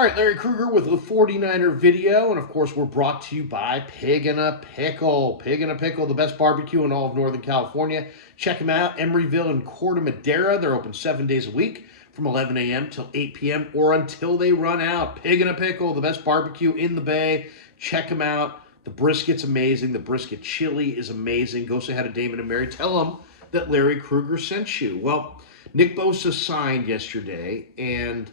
All right, Larry Krueger with the 49er video. And of course, we're brought to you by Pig and a Pickle. Pig and a Pickle, the best barbecue in all of Northern California. Check them out, Emeryville and Corte Madera. They're open 7 days a week from 11 a.m. till 8 p.m. or until they run out. Pig and a Pickle, the best barbecue in the Bay. Check them out. The brisket's amazing. The brisket chili is amazing. Go say hi to Damon and Mary. Tell them that Larry Krueger sent you. Well, Nick Bosa signed yesterday, and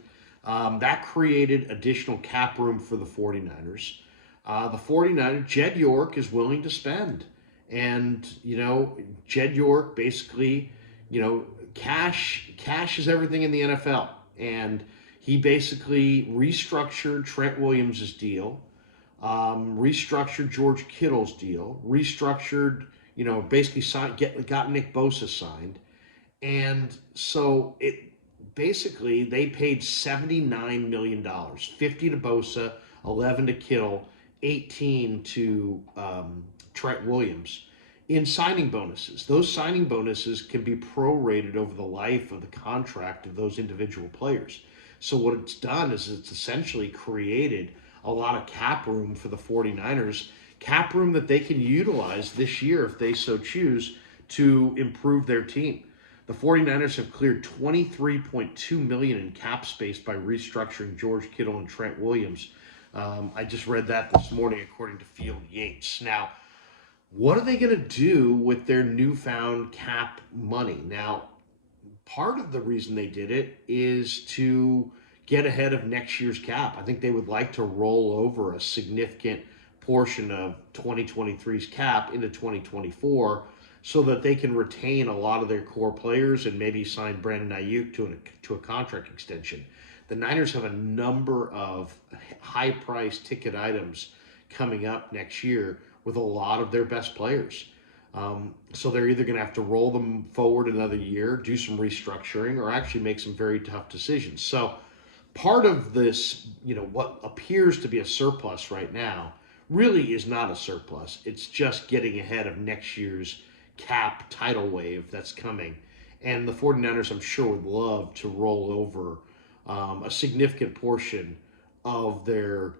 that created additional cap room for the 49ers. The 49ers, Jed York is willing to spend. And, Jed York basically, cash is everything in the NFL. And he basically restructured Trent Williams' deal, restructured George Kittle's deal, restructured, basically got Nick Bosa signed. And so basically they paid $79 million, 50 to Bosa, 11 to Kittle, 18 to Trent Williams in signing bonuses. Those signing bonuses can be prorated over the life of the contract of those individual players. So what it's done is it's essentially created a lot of cap room for the 49ers, cap room that they can utilize this year if they so choose to improve their team. The 49ers have cleared $23.2 million in cap space by restructuring George Kittle and Trent Williams. I just read that this morning according to Field Yates. Now, what are they going to do with their newfound cap money? Now, part of the reason they did it is to get ahead of next year's cap. I think they would like to roll over a significant portion of 2023's cap into 2024 so that they can retain a lot of their core players and maybe sign Brandon Ayuk to a contract extension. The Niners have a number of high-priced ticket items coming up next year with a lot of their best players. So they're either going to have to roll them forward another year, do some restructuring, or actually make some very tough decisions. So part of this, what appears to be a surplus right now really is not a surplus. It's just getting ahead of next year's cap tidal wave that's coming. And the 49ers, I'm sure, would love to roll over a significant portion of their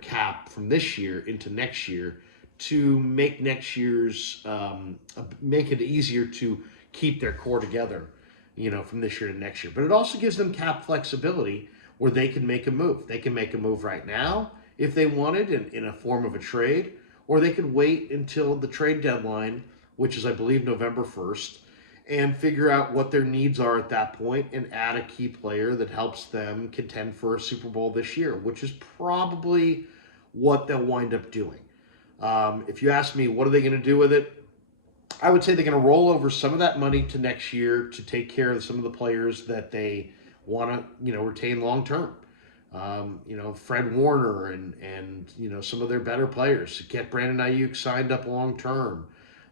cap from this year into next year to make next year's make it easier to keep their core together, from this year to next year. But it also gives them cap flexibility where they can make a move. They can make a move right now if they wanted in a form of a trade, or they could wait until the trade deadline, which is, I believe, November 1st, and figure out what their needs are at that point and add a key player that helps them contend for a Super Bowl this year, which is probably what they'll wind up doing. If you ask me, what are they going to do with it? I would say they're going to roll over some of that money to next year to take care of some of the players that they want to, retain long term. Fred Warner and some of their better players. Get Brandon Ayuk signed up long term.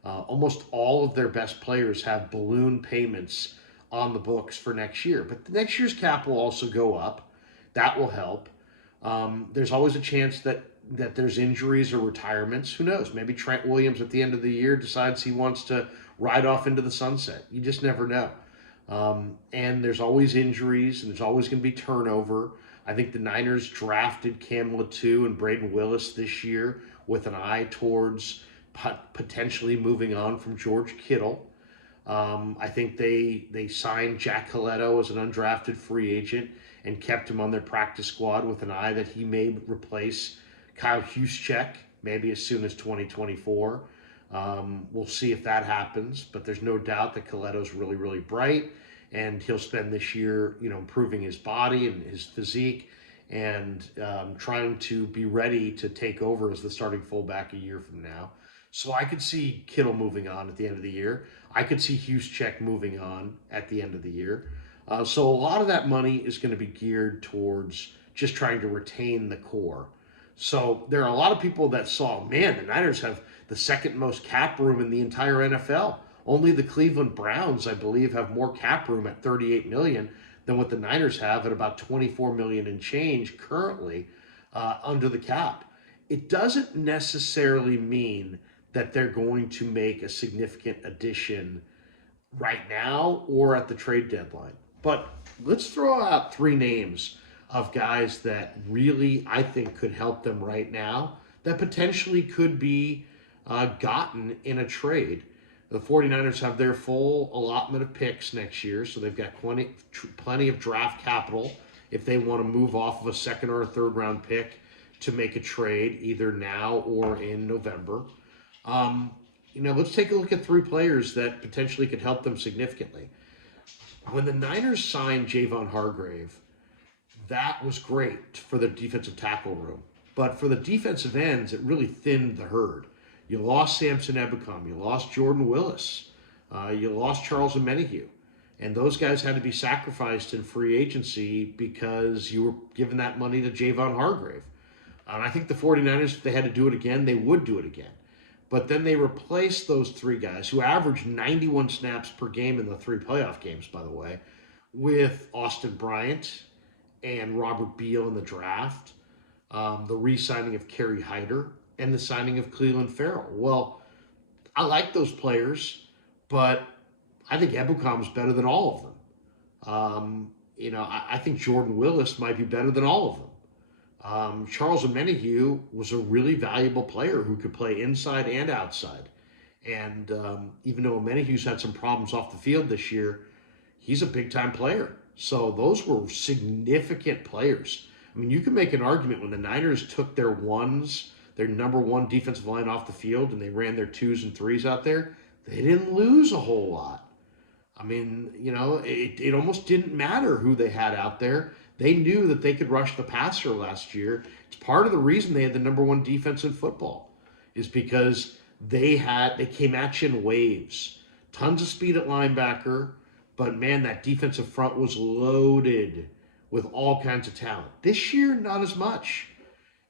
Almost all of their best players have balloon payments on the books for next year. But the next year's cap will also go up. That will help. There's always a chance that there's injuries or retirements. Who knows? Maybe Trent Williams at the end of the year decides he wants to ride off into the sunset. You just never know. And there's always injuries, and there's always going to be turnover. I think the Niners drafted Cam Latu and Braden Willis this year with an eye towards potentially moving on from George Kittle. I think they signed Jack Coletto as an undrafted free agent and kept him on their practice squad with an eye that he may replace Kyle Juszczyk maybe as soon as 2024. We'll see if that happens, but there's no doubt that Coletto's really, really bright, and he'll spend this year, improving his body and his physique and trying to be ready to take over as the starting fullback a year from now. So I could see Kittle moving on at the end of the year. I could see Juszczyk moving on at the end of the year. So a lot of that money is going to be geared towards just trying to retain the core. So there are a lot of people that saw, man, the Niners have the second most cap room in the entire NFL. Only the Cleveland Browns, I believe, have more cap room at $38 million than what the Niners have at about $24 million and change currently under the cap. It doesn't necessarily mean that they're going to make a significant addition right now or at the trade deadline. But let's throw out three names of guys that really, I think, could help them right now that potentially could be gotten in a trade. The 49ers have their full allotment of picks next year, so they've got plenty of draft capital if they want to move off of a second or a third round pick to make a trade either now or in November. Um, let's take a look at three players that potentially could help them significantly. When the Niners signed Javon Hargrave, that was great for the defensive tackle room. But for the defensive ends, it really thinned the herd. You lost Samson Ebukam. You lost Jordan Willis. You lost Charles Omenihu. And those guys had to be sacrificed in free agency because you were giving that money to Javon Hargrave. And I think the 49ers, if they had to do it again, they would do it again. But then they replaced those three guys, who averaged 91 snaps per game in the three playoff games, by the way, with Austin Bryant and Robert Beal in the draft, the re-signing of Kerry Hyder, and the signing of Cleveland Farrell. Well, I like those players, but I think Ebukam's better than all of them. I think Jordan Willis might be better than all of them. Charles Omenihu was a really valuable player who could play inside and outside. And even though Omenihu's had some problems off the field this year, he's a big-time player. So those were significant players. I mean, you can make an argument when the Niners took their number one defensive line off the field, and they ran their twos and threes out there, they didn't lose a whole lot. I mean, it almost didn't matter who they had out there. They knew that they could rush the passer last year. It's part of the reason they had the number one defense in football, is because they came at you in waves. Tons of speed at linebacker, but man, that defensive front was loaded with all kinds of talent. This year, not as much.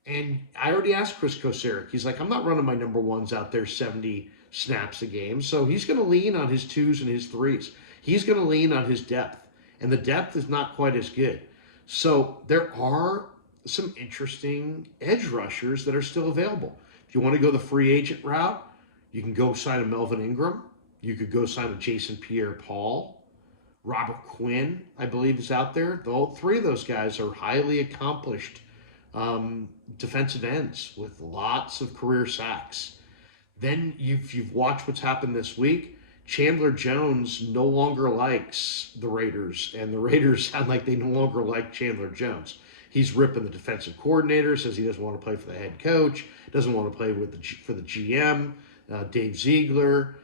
And I already asked Chris Kocurek. He's like, I'm not running my number ones out there 70 snaps a game. So he's going to lean on his twos and his threes. He's going to lean on his depth. And the depth is not quite as good. So there are some interesting edge rushers that are still available. If you want to go the free agent route, you can go sign a Melvin Ingram. You could go sign a Jason Pierre-Paul. Robert Quinn, I believe, is out there. All three of those guys are highly accomplished defensive ends with lots of career sacks. Then you've watched what's happened this week. Chandler Jones no longer likes the Raiders, and the Raiders sound like they no longer like Chandler Jones. He's ripping the defensive coordinator, says he doesn't want to play for the head coach, doesn't want to play for the GM, Dave Ziegler,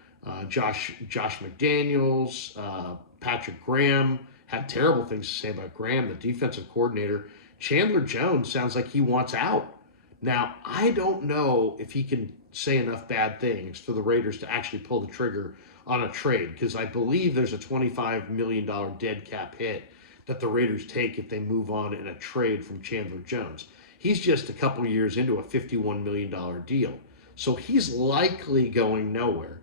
Josh McDaniels, Patrick Graham. Had terrible things to say about Graham, the defensive coordinator. Chandler Jones sounds like he wants out. Now, I don't know if he can say enough bad things for the Raiders to actually pull the trigger on a trade, because I believe there's a $25 million dead cap hit that the Raiders take if they move on in a trade from Chandler Jones. He's just a couple years into a $51 million deal. So he's likely going nowhere.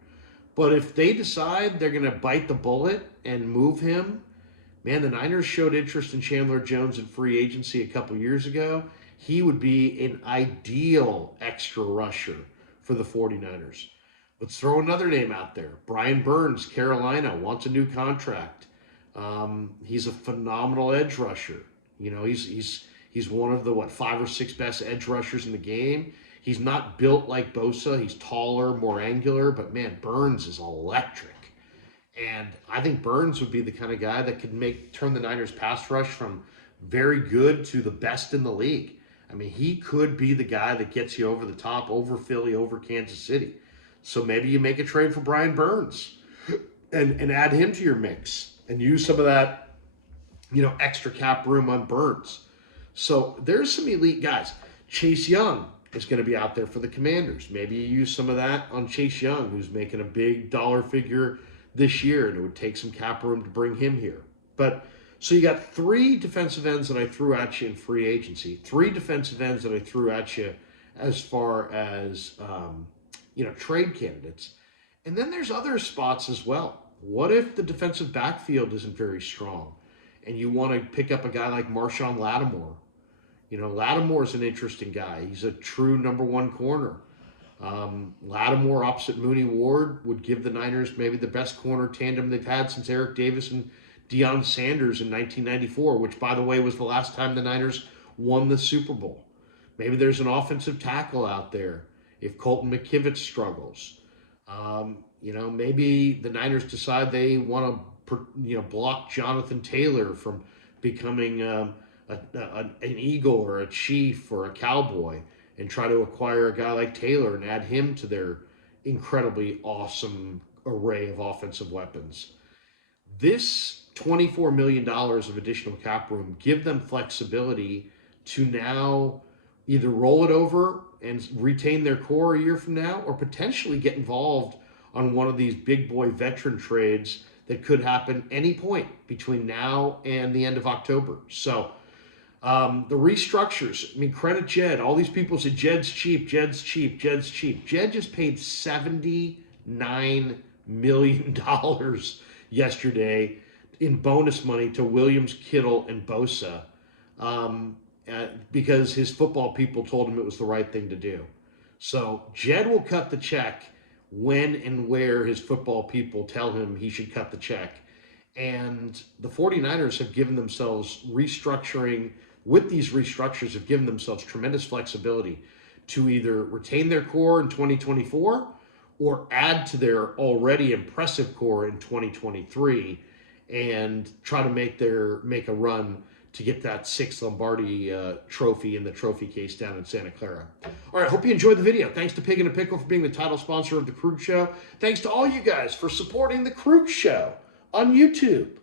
But if they decide they're going to bite the bullet and move him, man, the Niners showed interest in Chandler Jones in free agency a couple years ago. He would be an ideal extra rusher for the 49ers. Let's throw another name out there. Brian Burns, Carolina, wants a new contract. He's a phenomenal edge rusher. He's one of the 5 or 6 best edge rushers in the game. He's not built like Bosa. He's taller, more angular, but man, Burns is electric. And I think Burns would be the kind of guy that could turn the Niners pass rush from very good to the best in the league. I mean, he could be the guy that gets you over the top, over Philly, over Kansas City. So maybe you make a trade for Brian Burns and add him to your mix and use some of that, extra cap room on Burns. So there's some elite guys. Chase Young is going to be out there for the Commanders. Maybe you use some of that on Chase Young, who's making a big dollar figure this year, and it would take some cap room to bring him here. But so you got 3 defensive ends that I threw at you in free agency, 3 defensive ends that I threw at you as far as trade candidates. And then there's other spots as well. What if the defensive backfield isn't very strong and you want to pick up a guy like Marshawn Lattimore? Lattimore's an interesting guy. He's a true number 1 corner. Lattimore opposite Mooney Ward would give the Niners maybe the best corner tandem they've had since Eric Davis and Deion Sanders in 1994, which, by the way, was the last time the Niners won the Super Bowl. Maybe there's an offensive tackle out there if Colton McKivitz struggles. Maybe the Niners decide they want to, block Jonathan Taylor from becoming an Eagle or a Chief or a Cowboy, and try to acquire a guy like Taylor and add him to their incredibly awesome array of offensive weapons. This $24 million of additional cap room give them flexibility to now either roll it over and retain their core a year from now, or potentially get involved on one of these big boy veteran trades that could happen any point between now and the end of October. So the restructures, I mean, credit Jed. All these people say Jed's cheap, Jed's cheap, Jed's cheap. Jed just paid $79 million yesterday in bonus money to Williams, Kittle, and Bosa, because his football people told him it was the right thing to do. So Jed will cut the check when and where his football people tell him he should cut the check. And the 49ers have given themselves with these restructures, have given themselves tremendous flexibility to either retain their core in 2024 or add to their already impressive core in 2023 and try to make a run to get that 6th Lombardi trophy in the trophy case down in Santa Clara. All right, hope you enjoyed the video. Thanks to Pig and a Pickle for being the title sponsor of The Krug Show. Thanks to all you guys for supporting The Krug Show on YouTube.